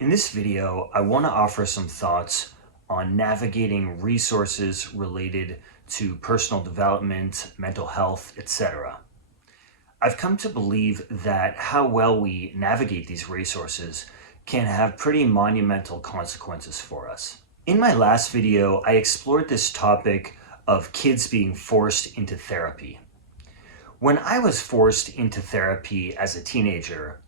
In this video, I want to offer some thoughts on navigating resources related to personal development, mental health, etc. I've come to believe that how well we navigate these resources can have pretty monumental consequences for us. In my last video, I explored this topic of kids being forced into therapy. When I was forced into therapy as a teenager,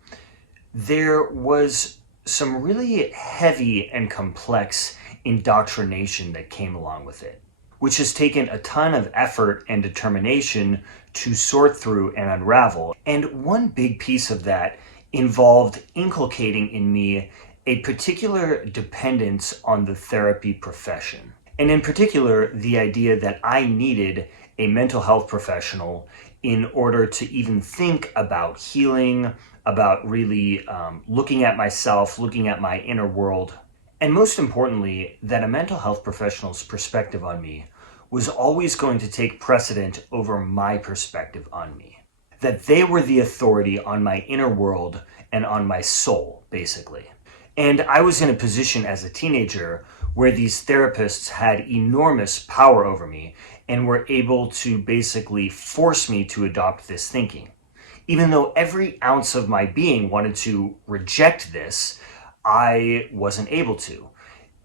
there was some really heavy and complex indoctrination that came along with it, which has taken a ton of effort and determination to sort through and unravel. And one big piece of that involved inculcating in me a particular dependence on the therapy profession. And in particular, the idea that I needed a mental health professional in order to even think about healing, about really looking at myself, looking at my inner world. And most importantly, that a mental health professional's perspective on me was always going to take precedent over my perspective on me. That they were the authority on my inner world and on my soul, basically. And I was in a position as a teenager where these therapists had enormous power over me and were able to basically force me to adopt this thinking. Even though every ounce of my being wanted to reject this, I wasn't able to.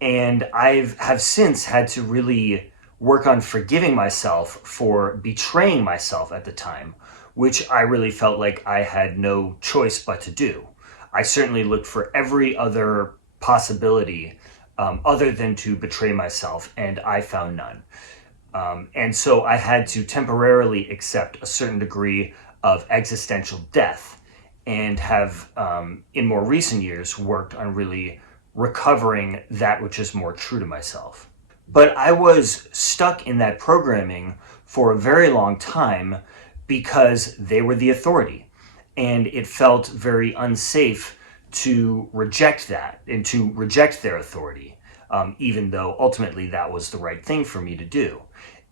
And I have since had to really work on forgiving myself for betraying myself at the time, which I really felt like I had no choice but to do. I certainly looked for every other possibility other than to betray myself, and I found none. And so I had to temporarily accept a certain degree of existential death and have, in more recent years, worked on really recovering that which is more true to myself. But I was stuck in that programming for a very long time because they were the authority. And it felt very unsafe to reject that and to reject their authority, even though ultimately that was the right thing for me to do.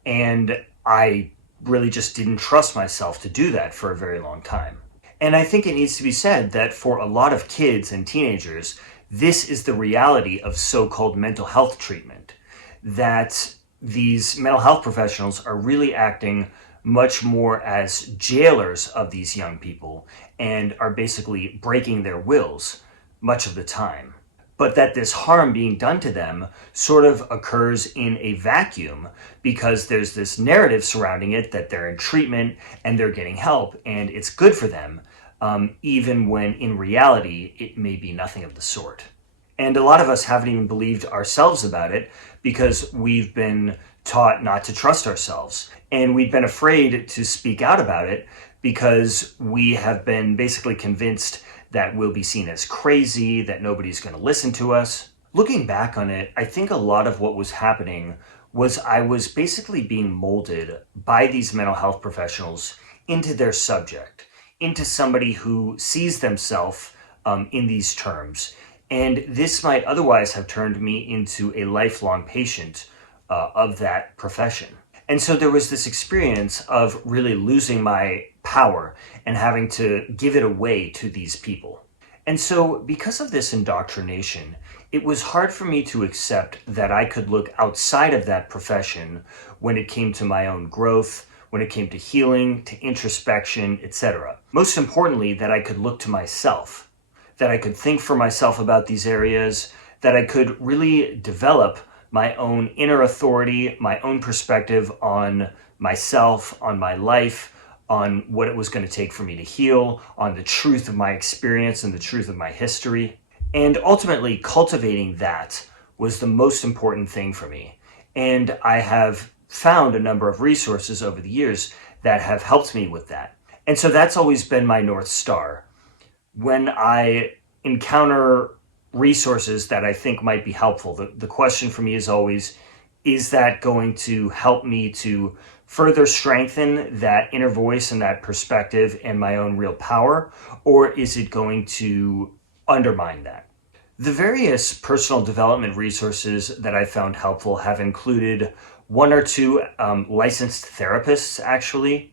And I really just didn't trust myself to do that for a very long time. And I think it needs to be said that for a lot of kids and teenagers, this is the reality of so-called mental health treatment, that these mental health professionals are really acting much more as jailers of these young people and are basically breaking their wills much of the time. But that this harm being done to them sort of occurs in a vacuum because there's this narrative surrounding it that they're in treatment and they're getting help and it's good for them, even when in reality it may be nothing of the sort. And a lot of us haven't even believed ourselves about it because we've been taught not to trust ourselves. And we've been afraid to speak out about it because we have been basically convinced that we'll be seen as crazy, that nobody's going to listen to us. Looking back on it, I think a lot of what was happening was I was basically being molded by these mental health professionals into their subject, into somebody who sees themselves in these terms. And this might otherwise have turned me into a lifelong patient of that profession. And so there was this experience of really losing my power and having to give it away to these people. And so because of this indoctrination, it was hard for me to accept that I could look outside of that profession when it came to my own growth, when it came to healing, to introspection, etc. Most importantly, that I could look to myself, that I could think for myself about these areas, that I could really develop my own inner authority, my own perspective on myself, on my life, on what it was going to take for me to heal, on the truth of my experience and the truth of my history. And ultimately, cultivating that was the most important thing for me. And I have found a number of resources over the years that have helped me with that. And so that's always been my North Star. When I encounter resources that I think might be helpful, the question for me is always, is that going to help me to further strengthen that inner voice and that perspective and my own real power, or is it going to undermine that? The various personal development resources that I found helpful have included one or two licensed therapists, actually,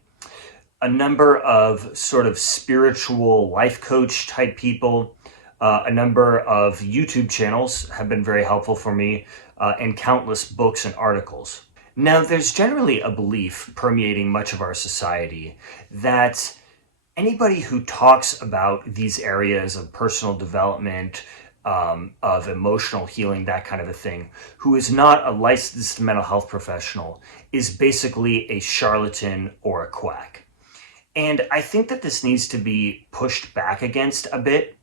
a number of sort of spiritual life coach type people, A number of YouTube channels have been very helpful for me, and countless books and articles. Now, there's generally a belief permeating much of our society that anybody who talks about these areas of personal development, of emotional healing, that kind of a thing, who is not a licensed mental health professional, is basically a charlatan or a quack. And I think that this needs to be pushed back against a bit.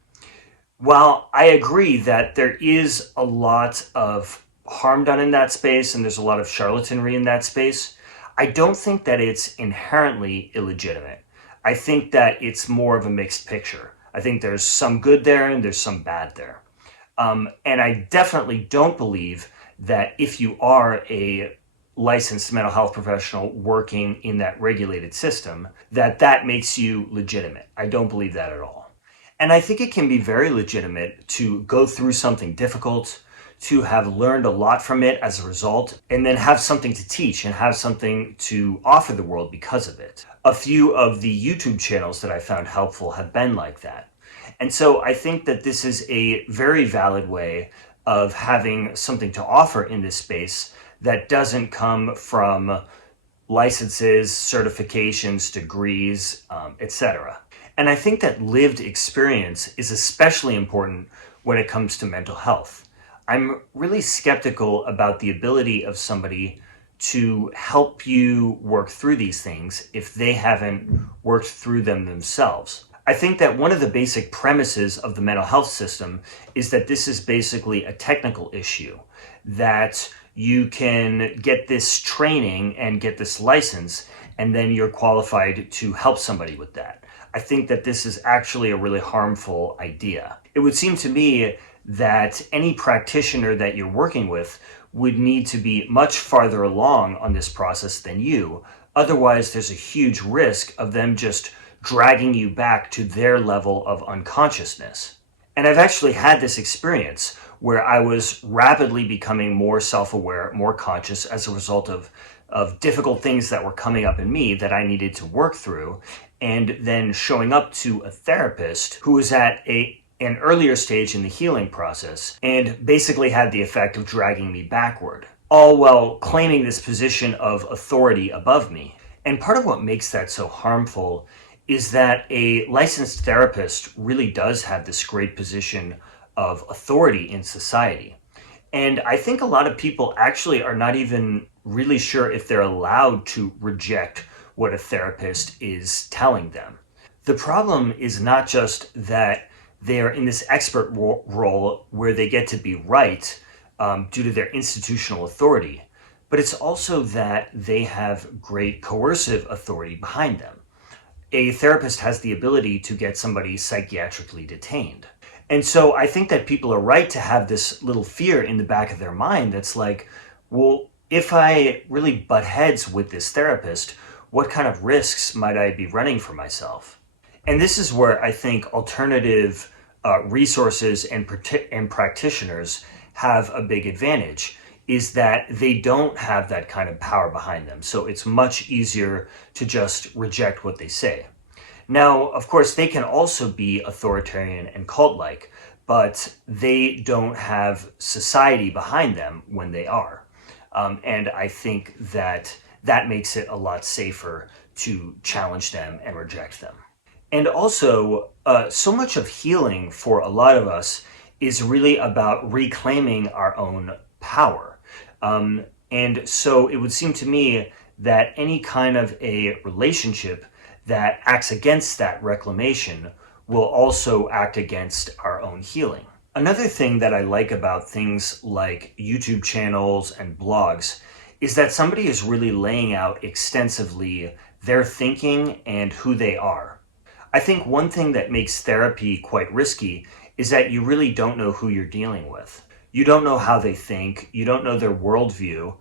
While I agree that there is a lot of harm done in that space and there's a lot of charlatanry in that space, I don't think that it's inherently illegitimate. I think that it's more of a mixed picture. I think there's some good there and there's some bad there. And I definitely don't believe that if you are a licensed mental health professional working in that regulated system, that that makes you legitimate. I don't believe that at all. And I think it can be very legitimate to go through something difficult, to have learned a lot from it as a result, and then have something to teach and have something to offer the world because of it. A few of the YouTube channels that I found helpful have been like that. And so I think that this is a very valid way of having something to offer in this space that doesn't come from licenses, certifications, degrees, etc. And I think that lived experience is especially important when it comes to mental health. I'm really skeptical about the ability of somebody to help you work through these things if they haven't worked through them themselves. I think that one of the basic premises of the mental health system is that this is basically a technical issue, that you can get this training and get this license, and then you're qualified to help somebody with that. I think that this is actually a really harmful idea. It would seem to me that any practitioner that you're working with would need to be much farther along on this process than you. Otherwise, there's a huge risk of them just dragging you back to their level of unconsciousness. And I've actually had this experience where I was rapidly becoming more self-aware, more conscious as a result of difficult things that were coming up in me that I needed to work through, and then showing up to a therapist who was at an earlier stage in the healing process and basically had the effect of dragging me backward, all while claiming this position of authority above me. And part of what makes that so harmful is that a licensed therapist really does have this great position of authority in society. And I think a lot of people actually are not even really sure if they're allowed to reject what a therapist is telling them. The problem is not just that they are in this expert role where they get to be right due to their institutional authority, but it's also that they have great coercive authority behind them. A therapist has the ability to get somebody psychiatrically detained. And so I think that people are right to have this little fear in the back of their mind that's like, well, if I really butt heads with this therapist, what kind of risks might I be running for myself? And this is where I think alternative resources and practitioners have a big advantage, is that they don't have that kind of power behind them. So it's much easier to just reject what they say. Now, of course, they can also be authoritarian and cult-like, but they don't have society behind them when they are. And I think that that makes it a lot safer to challenge them and reject them. And also, so much of healing for a lot of us is really about reclaiming our own power. And so it would seem to me that any kind of a relationship that acts against that reclamation will also act against our own healing. Another thing that I like about things like YouTube channels and blogs is that somebody is really laying out extensively their thinking and who they are. I think one thing that makes therapy quite risky is that you really don't know who you're dealing with. You don't know how they think, you don't know their worldview,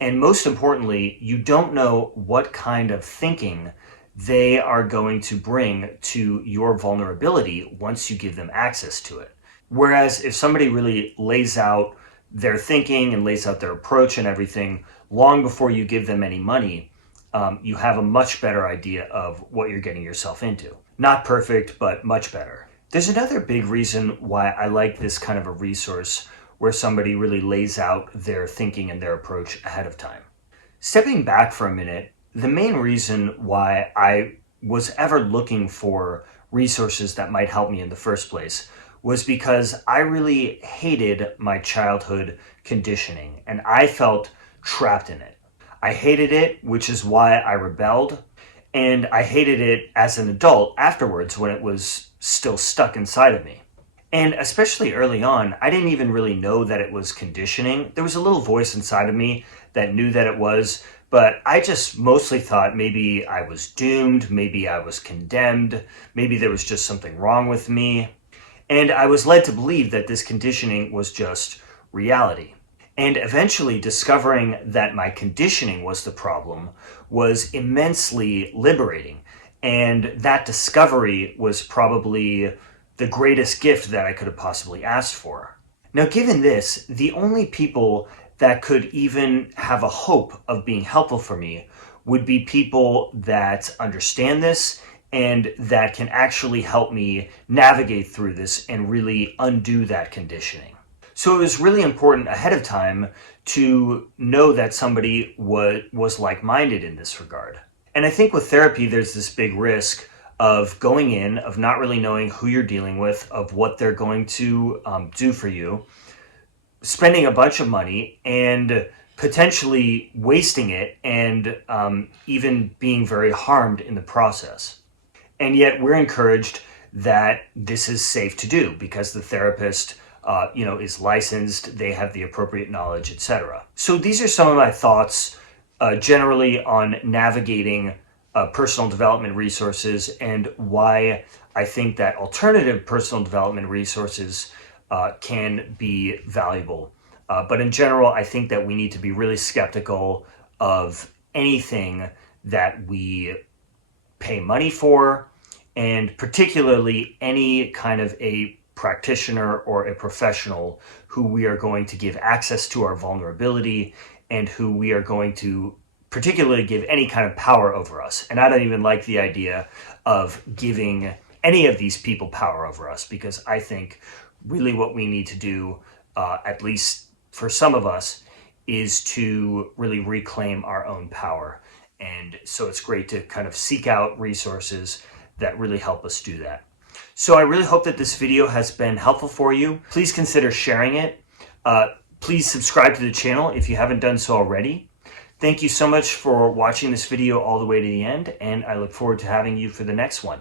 and most importantly, you don't know what kind of thinking they are going to bring to your vulnerability once you give them access to it. Whereas if somebody really lays out their thinking and lays out their approach and everything long before you give them any money, you have a much better idea of what you're getting yourself into. Not perfect, but much better. There's another big reason why I like this kind of a resource where somebody really lays out their thinking and their approach ahead of time. Stepping back for a minute, the main reason why I was ever looking for resources that might help me in the first place was because I really hated my childhood conditioning and I felt trapped in it. I hated it, which is why I rebelled, and I hated it as an adult afterwards when it was still stuck inside of me. And especially early on, I didn't even really know that it was conditioning. There was a little voice inside of me that knew that it was, but I just mostly thought maybe I was doomed, maybe I was condemned, maybe there was just something wrong with me. And I was led to believe that this conditioning was just reality. And eventually discovering that my conditioning was the problem was immensely liberating. And that discovery was probably the greatest gift that I could have possibly asked for. Now, given this, the only people that could even have a hope of being helpful for me would be people that understand this and that can actually help me navigate through this and really undo that conditioning. So it was really important ahead of time to know that somebody was like-minded in this regard. And I think with therapy, there's this big risk of going in, of not really knowing who you're dealing with, of what they're going to do for you, spending a bunch of money and potentially wasting it and even being very harmed in the process. And yet we're encouraged that this is safe to do because the therapist is licensed, they have the appropriate knowledge, etc. So these are some of my thoughts generally on navigating personal development resources and why I think that alternative personal development resources can be valuable. But in general, I think that we need to be really skeptical of anything that we pay money for, and particularly any kind of a practitioner or a professional who we are going to give access to our vulnerability and who we are going to particularly give any kind of power over us. And I don't even like the idea of giving any of these people power over us, because I think really what we need to do, at least for some of us, is to really reclaim our own power. And so it's great to kind of seek out resources that really help us do that. So I really hope that this video has been helpful for you. Please consider sharing it. Please subscribe to the channel if you haven't done so already. Thank you so much for watching this video all the way to the end, and I look forward to having you for the next one.